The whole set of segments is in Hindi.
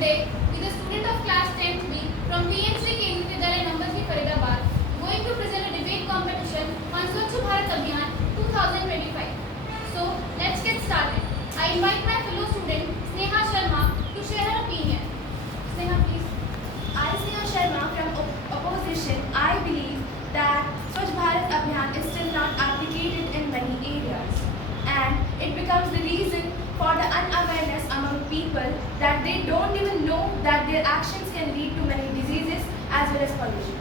today with a student of class 10th B from PMC Kendriya Vidyalaya number 3 Faridabad going to present a debate competition on Swachh Bharat Abhiyan 2025. So let's get started. I invite my fellow student Sneha Sharma to share her opinion. Sneha, please. I, Sneha Sharma from opposition, I believe that Swachh Bharat Abhiyan is still not applicated in many areas, and it becomes the reason for the unawareness among people that they don't even know that their actions can lead to many diseases as well as pollution.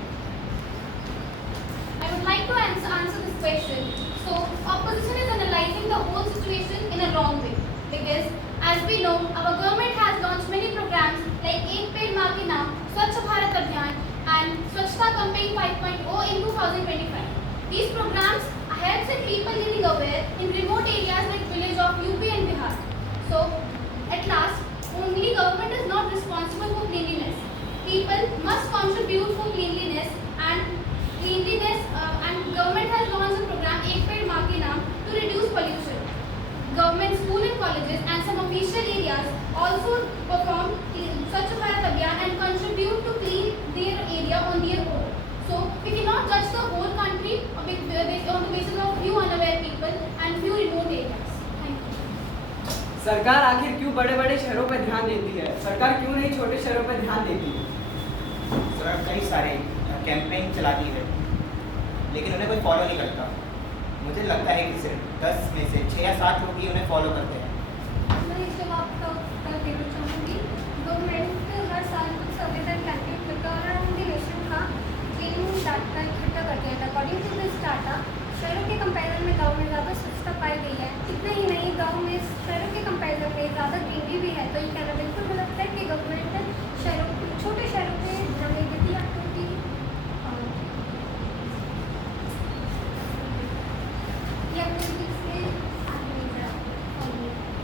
I would like to answer this question. So, opposition is analyzing the whole situation in a wrong way because, as we know, our government has launched many programs like Ek Ped Maa Ke Naam, Swachh Bharat Abhiyan, and Swachhta Campaign 5.0 in 2025. These programs help in people getting aware in remote areas like village of UP and Bihar. So, at last, only government is not responsible for cleanliness. People must contribute for cleanliness and government has launched a program Ek Ped Maa Ke Naam to reduce pollution. Government school and colleges and some official areas also perform Swachh Bharat Abhiyan and contribute to clean their area on their own. So we cannot judge the whole country on the basis of few unaware people and few remote areas. Thank you. सरकार आखिर क्यों बड़े बड़े शहरों पर ध्यान देती है? सरकार क्यों नहीं छोटे शहरों पर ध्यान देती है? सरकार कई सारे कैंपेन चलाती है लेकिन उन्हें कोई फॉलो नहीं करता। मुझे लगता है कि सिर्फ 10 में से 6 या 7 लोग ही उन्हें फॉलो करते हैं। मैं इस जवाब का उत्तर देना चाहूँगी। गवर्नमेंट हर साल कुछ सर्वेक्षण कैंपेन करता है और रेशन का क्लीनिंग डाटा इकट्ठा करते हैं। अकॉर्डिंग टू दिस डाटा शहरों के कंपेरिजन में गाँव में ज़्यादा स्वच्छता पाई गई है। इतना ही नहीं, गाँव में शहरों के कंपेरिजन में ज़्यादा ग्रीनरी भी है। तो ये कहना बिल्कुल गलत है कि गवर्नमेंट छोटे शहरों में ध्यान देती है क्योंकि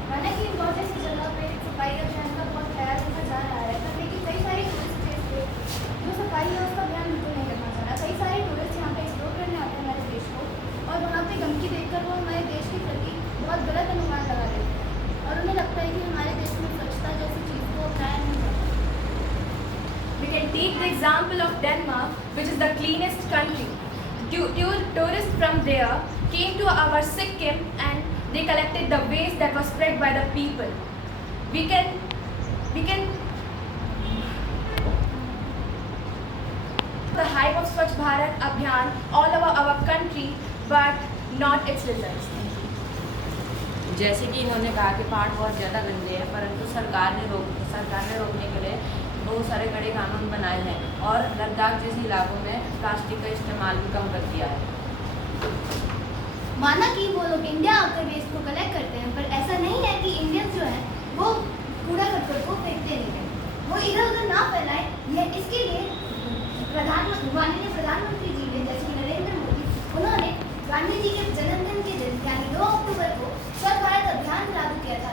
हालांकि बहुत ऐसी जगह पे सफाई अभियान का बहुत ख्याल रखा जा रहा है, पर लेकिन कई सारे टूरिस्ट प्लेस पे जो सफाई है उसका ध्यान बिल्कुल नहीं रखा जा रहा। कई सारे टूरिस्ट यहाँ पे एक्सप्लोर करने आते हैं हमारे देश को और वहाँ पे गंदगी देखकर वो हमारे देश के प्रति बहुत गलत अनुमान लगा देते हैं और उन्हें लगता है कि हमारे देश में स्वच्छता जैसी चीज़ को अपनाया नहीं जाता। We can take the example of Denmark, which is the cleanest country. Tourists from there came to our Sikkim and they collected the waste that was spread by the people. We can the hype of Swachh Bharat Abhiyan all over our country, but not its results. जैसे कि इन्होंने कहा कि पहाड़ बहुत ज़्यादा गंदे हैं, परंतु सरकार ने रोकने के लिए बहुत सारे कड़े कानून बनाए हैं और लद्दाख जैसे इलाकों में प्लास्टिक का इस्तेमाल भी कम कर दिया है। माना कि वो लोग इंडिया आकर वेस्ट को कलेक्ट करते हैं, पर ऐसा नहीं है कि इंडियंस जो है वो कूड़ा करकट को फेंकते नहीं हैं, वो इधर उधर ना फैलाएं। यह इसके लिए माननीय प्रधानमंत्री जी ने, जैसे कि नरेंद्र मोदी, उन्होंने गांधी जी के जन्मदिन के दिन यानी 2 अक्टूबर को स्वच्छ भारत अभियान लागू किया था।